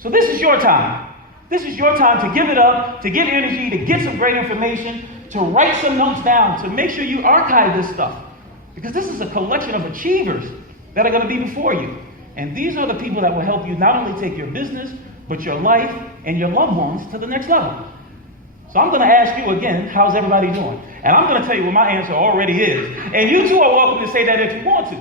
So this is your time. This is your time to give it up, to get energy, to get some great information, to write some notes down, to make sure you archive this stuff. Because this is a collection of achievers that are going to be before you. And these are the people that will help you not only take your business, but your life and your loved ones to the next level. So I'm going to ask you again, how's everybody doing? And I'm going to tell you what my answer already is. And you too are welcome to say that if you want to.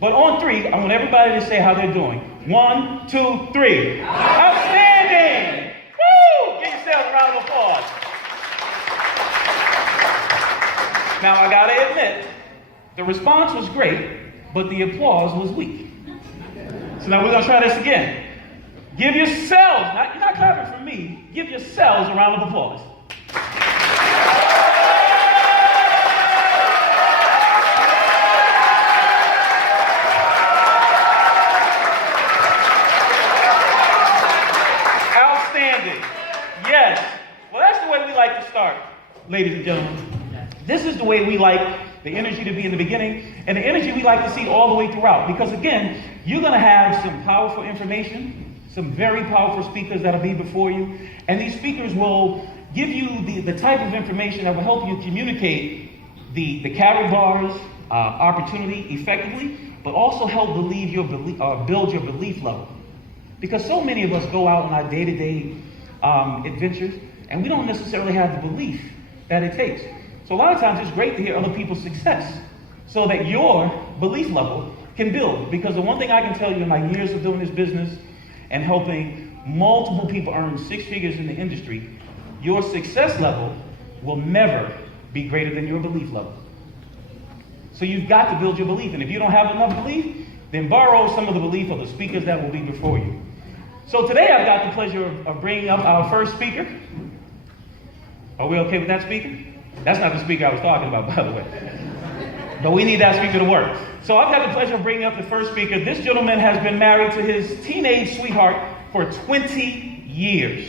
But on three, I want everybody to say how they're doing. 1, 2, 3. Outstanding! Woo! Give yourselves a round of applause. Now, I got to admit, the response was great, but the applause was weak. So now we're going to try this again. Give yourselves, you're not clapping for me, give yourselves a round of applause. Outstanding. Yes. Well, that's the way we like to start, ladies and gentlemen. This is the way we like the energy to be in the beginning, and the energy we like to see all the way throughout. Because again, you're going to have some powerful information, some very powerful speakers that'll be before you, and these speakers will give you the type of information that will help you communicate the carry bars opportunity effectively, but also help build your belief level. Because so many of us go out on our day-to-day adventures, and we don't necessarily have the belief that it takes. So a lot of times it's great to hear other people's success so that your belief level can build. Because the one thing I can tell you in my years of doing this business and helping multiple people earn 6 figures in the industry, your success level will never be greater than your belief level. So you've got to build your belief. And if you don't have enough belief, then borrow some of the belief of the speakers that will be before you. So today I've got the pleasure of bringing up our first speaker. Are we okay with that speaker? That's not the speaker I was talking about, by the way. But we need that speaker to work. So I've got the pleasure of bringing up the first speaker. This gentleman has been married to his teenage sweetheart for 20 years.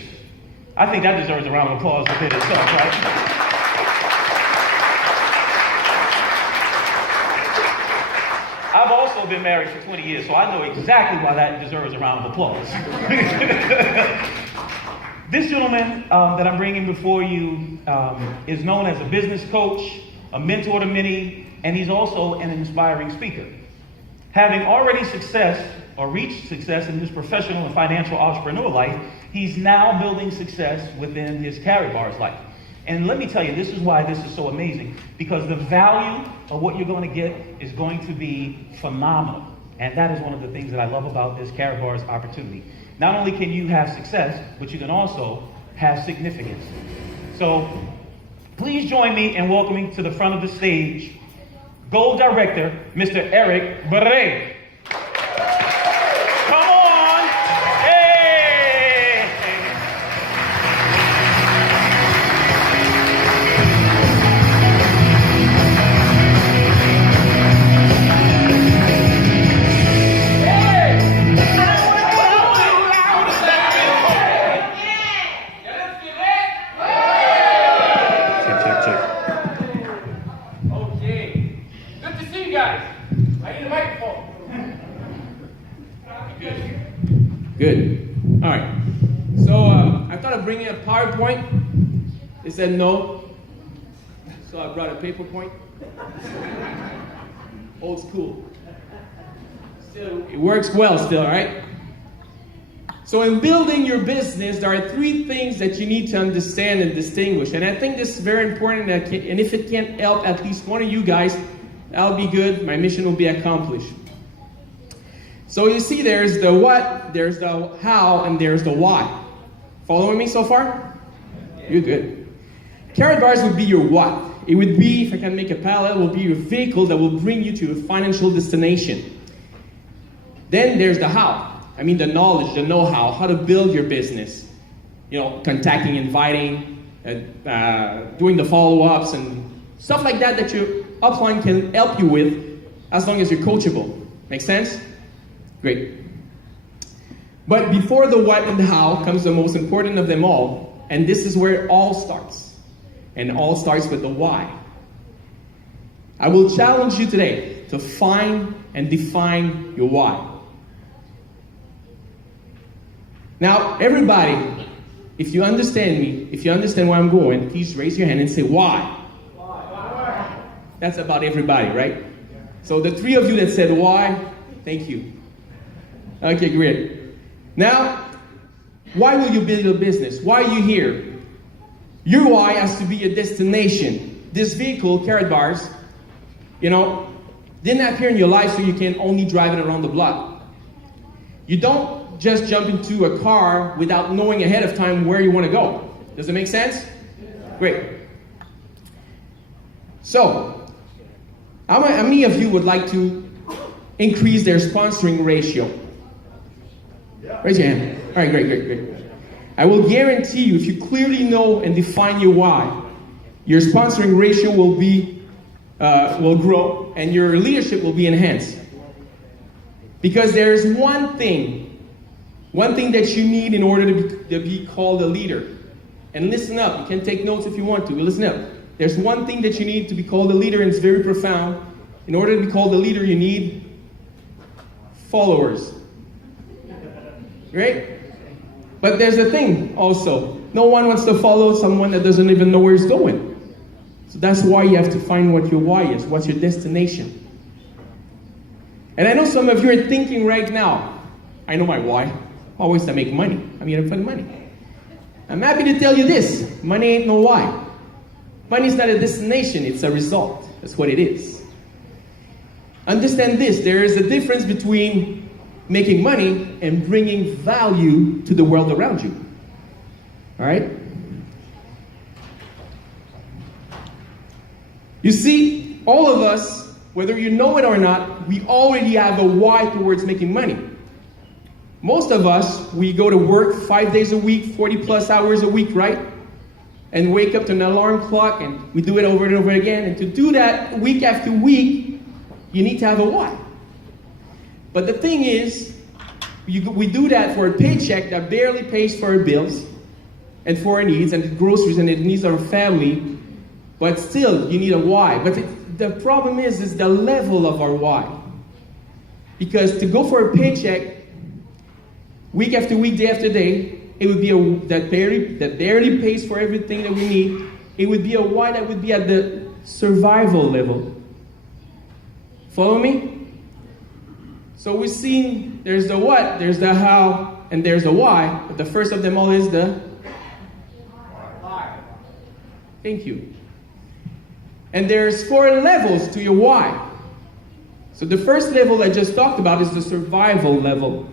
I think that deserves a round of applause within itself, right? I've also been married for 20 years, so I know exactly why that deserves a round of applause. This gentleman that I'm bringing before you is known as a business coach, a mentor to many, and he's also an inspiring speaker. Having already reached success in his professional and financial entrepreneur life, he's now building success within his carry bars life. And let me tell you, this is why this is so amazing, because the value of what you're going to get is going to be phenomenal. And that is one of the things that I love about this carry bars opportunity. Not only can you have success, but you can also have significance. So please join me in welcoming to the front of the stage, Gold Director, Mr. Erick B. Come on! Hey! Good. All right. So I thought of bringing a PowerPoint. They said no. So I brought a paper point. Old school. Still, it works well still, right? So in building your business, there are 3 things that you need to understand and distinguish. And I think this is very important. And if it can help at least one of you guys, that'll be good. My mission will be accomplished. So you see there's the what, there's the how, and there's the why. Following me so far? You're good. Carrot bars would be your what. It would be, if I can make a parallel, will be your vehicle that will bring you to a financial destination. Then there's the how. I mean the knowledge, the know-how, how to build your business. You know, contacting, inviting, doing the follow-ups and stuff like that your upline can help you with as long as you're coachable. Make sense? Great. But before the what and the how comes the most important of them all, and this is where it all starts. And it all starts with the why. I will challenge you today to find and define your why. Now, everybody, if you understand me, if you understand where I'm going, please raise your hand and say, why? That's about everybody, right? So the three of you that said why, thank you. Okay, great. Now, why will you build a business? Why are you here? Your why has to be your destination. This vehicle, Carrot Bars, didn't appear in your life so you can only drive it around the block. You don't just jump into a car without knowing ahead of time where you want to go. Does it make sense? Great. So, how many of you would like to increase their sponsoring ratio? Raise your hand. All right, great. I will guarantee you, if you clearly know and define your why, your sponsoring ratio will grow and your leadership will be enhanced. Because there is one thing that you need in order to be called a leader. And listen up. You can take notes if you want to, but listen up. There's one thing that you need to be called a leader, and it's very profound. In order to be called a leader, you need followers. Right? But there's a thing also. No one wants to follow someone that doesn't even know where he's going. So that's why you have to find what your why is. What's your destination? And I know some of you are thinking right now, I know my why. Always to make money. I'm here for the money. I'm happy to tell you this. Money ain't no why. Money is not a destination, it's a result. That's what it is. Understand this, there is a difference between making money and bringing value to the world around you. All right? You see, all of us, whether you know it or not, we already have a why towards making money. Most of us, we go to work 5 days a week, 40 plus hours a week, right? And wake up to an alarm clock, and we do it over and over again. And to do that week after week, you need to have a why. But the thing is, we do that for a paycheck that barely pays for our bills and for our needs and the groceries and the needs of our family. But still, you need a why. But the problem is the level of our why. Because to go for a paycheck, week after week, day after day, it would be that barely pays for everything that we need. It would be a why that would be at the survival level. Follow me? So we've seen there's the what, there's the how, and there's the why. But the first of them all is the why. Thank you. And there's 4 levels to your why. So the first level I just talked about is the survival level.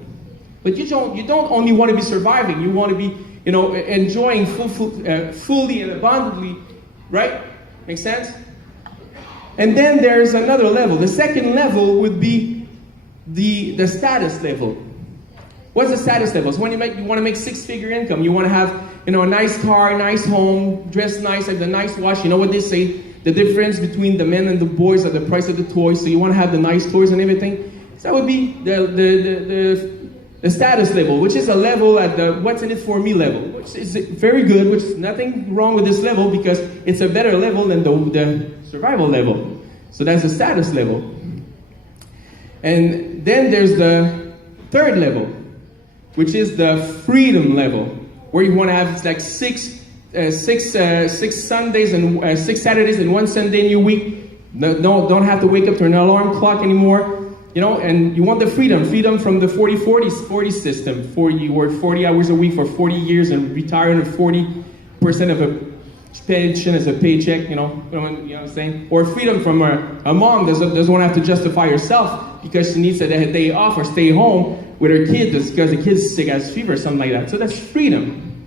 But you don't only want to be surviving. You want to be, enjoying fully and abundantly, right? Make sense? And then there's another level. The second level would be the status level. What's the status level? So when you want to make 6-figure income, you want to have, a nice car, nice home, dress nice, have the nice watch. You know what they say? The difference between the men and the boys are the price of the toys. So you want to have the nice toys and everything. So that would be the status level, which is a level at the what's in it for me level, which is very good, which is nothing wrong with this level because it's a better level than the survival level. So that's the status level. And then there's the third level, which is the freedom level, where you want to have like six Sundays and 6 Saturdays and 1 Sunday in your week. Don't have to wake up to an alarm clock anymore. And you want the freedom from the 40-40 system. You work 40 hours a week for 40 years and retire on 40% of a pension as a paycheck, you know what I'm saying? Or freedom from a mom doesn't want to have to justify herself because she needs a day off or stay home with her kid because the kid's sick, has fever or something like that. So that's freedom.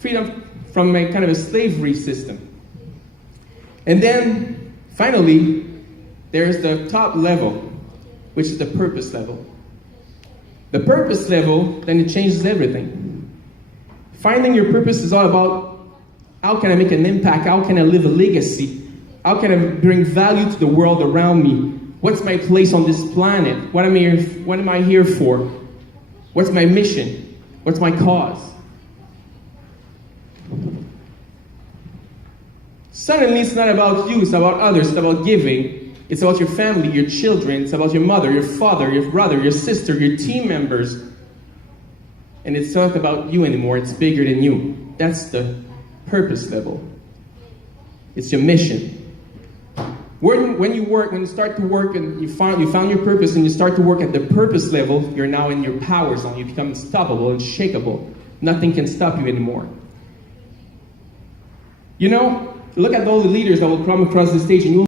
Freedom from a kind of a slavery system. And then, finally, there's the top level, which is the purpose level. The purpose level, then it changes everything. Finding your purpose is all about how can I make an impact? How can I live a legacy? How can I bring value to the world around me? What's my place on this planet? What am I here for? What's my mission? What's my cause? Suddenly it's not about you, it's about others, it's about giving. It's about your family, your children, it's about your mother, your father, your brother, your sister, your team members. and it's not about you anymore, it's bigger than you. That's the purpose level. It's your mission. When you start to work and you found your purpose and you start to work at the purpose level, you're now in your power zone. You become unstoppable, unshakable. Nothing can stop you anymore. You know, look at all the leaders that will come across the stage and you